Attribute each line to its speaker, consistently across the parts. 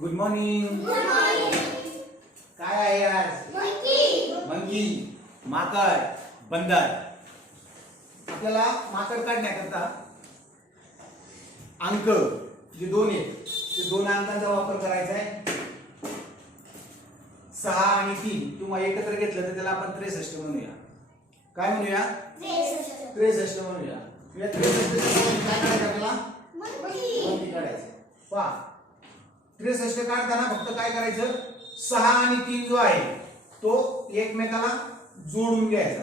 Speaker 1: Good morning काय आहे आज? मंकी माकड. बंदर. आपल्याला माकड काढण्याकरता अंक जे दोन आहेत ते दोन अंकांचा वापर करायचा आहे. सहा आणि तीन. किंवा एकत्र घेतलं तर त्याला आपण त्रेसष्ट म्हणूया. काय म्हणूया? त्रेसष्ट. म्हणूया. या मध्ये काय करायचं आपल्याला? काढायचं पहा. त्रेसष्ट काढताना फक्त काय करायचं? सहा आणि तीन जो आहे तो एकमेकाला जोडून घ्यायचा.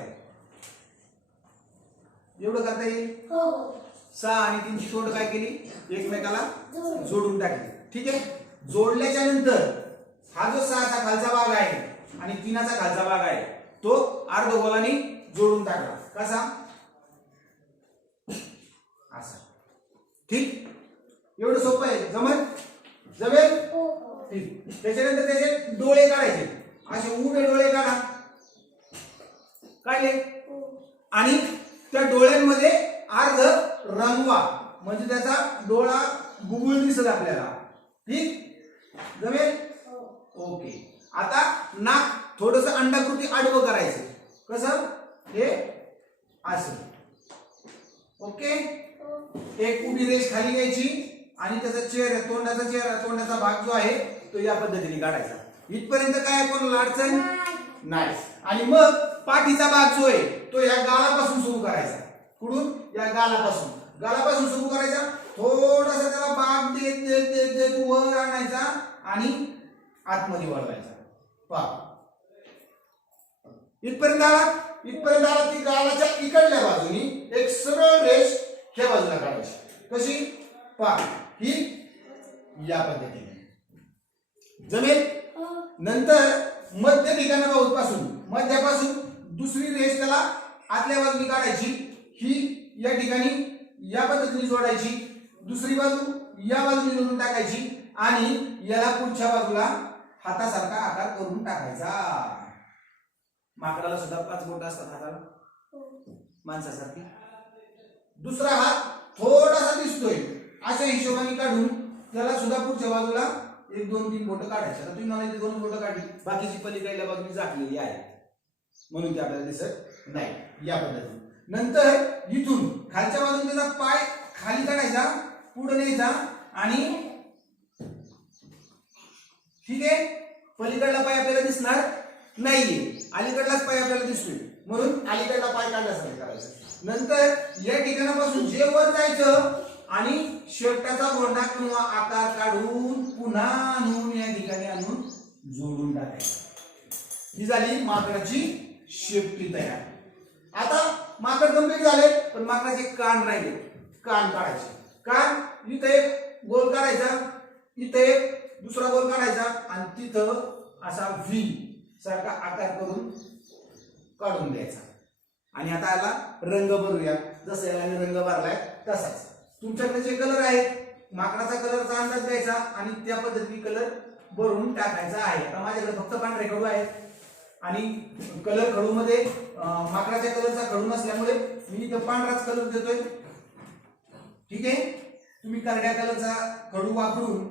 Speaker 1: एवढं करता येईल? सहा आणि तीनची तोड काय केली? एकमेकाला जोडून. टाकली. ठीक आहे? जोडल्याच्या नंतर हा जो सहाचा खालचा भाग आहे आणि तीनाचा खालचा भाग आहे तो अर्धगोलाने जोडून टाकला. कसा? असा. ठीक? एवढं सोपं आहे. जमत त्याच्यानंतर त्याचे डोळे काढायचे. असे उभे डोळे काढा. काढले. आणि त्या डोळ्यांमध्ये अर्ध रंगवा. म्हणजे त्याचा डोळा गुगुळ दिसत आपल्याला. ठीक? जमेल? ओके. आता नाक थोडस अंडाकृती आडवं करायचं. कसं? हे असं. ओके? एक उभी रेष खाली घ्यायची. आणि त्याचा चेहरा तोंडाचा चेहरा तोंडाचा भाग जो आहे तो या पद्धतीने काढायचा. इथपर्यंत काय कोणाला अडचण? नाही. आणि मग पाठीचा भाग जो आहे तो या गालापासून सुरू करायचा. कुठून? या गालापासून. गालापासून सुरू करायचा. थोडासा त्याला बाग देत देत देत देत वर आणायचा आणि आतमध्ये वळवायचा. पहा. इथपर्यंत आला. इथपर्यंत आला ती गालाच्या इकडल्या बाजूनी एक सरळ रेष ह्या बाजूला काढायची. कशी? पहा. या पद्धतीने. जमेल? नंतर मध्य ठिकाणापासून मध्यापासून दुसरी रेष त्याला आतल्या बाजूनी काढायची. ही या ठिकाणी या पद्धतीने जोडायची दुसरी बाजू या बाजूने जोडून टाकायची आणि याला पुढच्या बाजूला हातासारखा आकार करून टाकायचा. माकडाला सुद्धा पाच बोट असतात हाताला. माणसासारखी. दुसरा हात थोडासा दिसतोय अशा हिशोबाने काढून त्याला सुद्धा पुढच्या बाजूला एक दोन तीन बोटं काढायचे. आता तुम्ही मला दोन बोटं काढली. बाकीची पलीकडल्या बाजूने झाकलेली आहे म्हणून ते आपल्याला दिसत नाही. या पद्धतीने. नंतर इथून खालच्या बाजूने त्याचा पाय खाली काढायचा पुढे न्यायचा आणि ठीक आहे पलीकडला पाय आपल्याला दिसणार नाहीये. अलीकडलाच पाय आपल्याला दिसतोय. म्हणून अलीकडला पाय काढल्यासारखं करायचं. नंतर या ठिकाणापासून जे वर जायचं आणि शेवटाचा गोंडा किंवा आकार काढून पुन्हा आणून या ठिकाणी आणून जोडून टाकायचं. ही झाली माकडाची शेपटी तयार. आता माकड कंप्लीट झाले पण माकडाचे कान राहिले. कान काढायचे. कान इथं एक गोल काढायचा इथं एक दुसरा गोल काढायचा आणि तिथं असा व्ही सारखा आकार करून काढून द्यायचा. आणि आता याला रंग भरूया. जसं याला रंग भरलाय तसाच. तुमच्याकडे जे कलर आहेत माकडाचा कलरचा अंदाज द्यायचा आणि त्या पद्धतीने कलर भरून टाकायचा आहे. आता माझ्याकडे फक्त पांढरे खडू आहेत. आणि कलर खडू मध्ये माकडाच्या कलरचा खडू नसल्यामुळे मी इथं पांढराच कलर देतोय. ठीक आहे? तुम्ही करड्या कलरचा खडू वापरून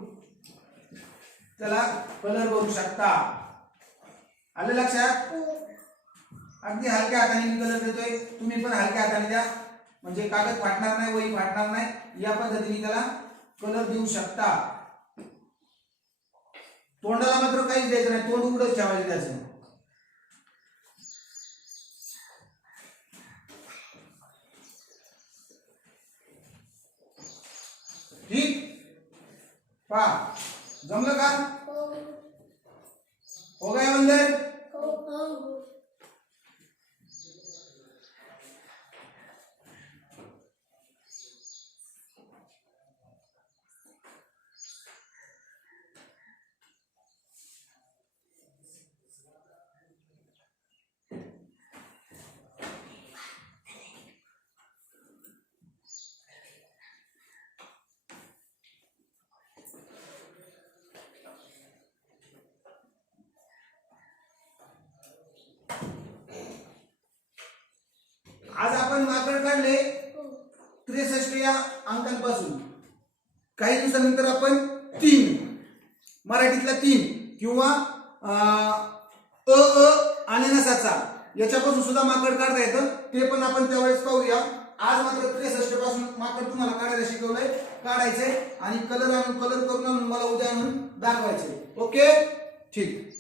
Speaker 1: त्याला कलर भरू शकता. आलं लक्षात? अगदी हलक्या हाताने मी कलर देतोय. तुम्ही पण हलक्या हाताने द्या. म्हणजे कागद फाटणार नाही वही फाटणार नाही या पद्धतीने त्याला कलर देऊ शकता. तोंडाला मात्र काहीच द्यायचं नाही तोंड उघडच ठेवायचं त्याचं. ठीक? पा जमलं का? हो. गया बंधन आज आपण माकड काढले त्रेसष्ट या अंकांपासून. काही दिवसानंतर आपण तीन मराठीतला मराठीतल्या तीन किंवा अं, अ आणि अननसाचा याच्यापासून सुद्धा माकड काढता येतं. ते पण आपण त्यावेळेस पाहूया. आज मात्र त्रेसष्टपासून माकड तुम्हाला काढायला शिकवलंय. काढायचंय आणि कलर आणून कलर करून आणून मला उद्या आणून दाखवायचे ओके ठीक.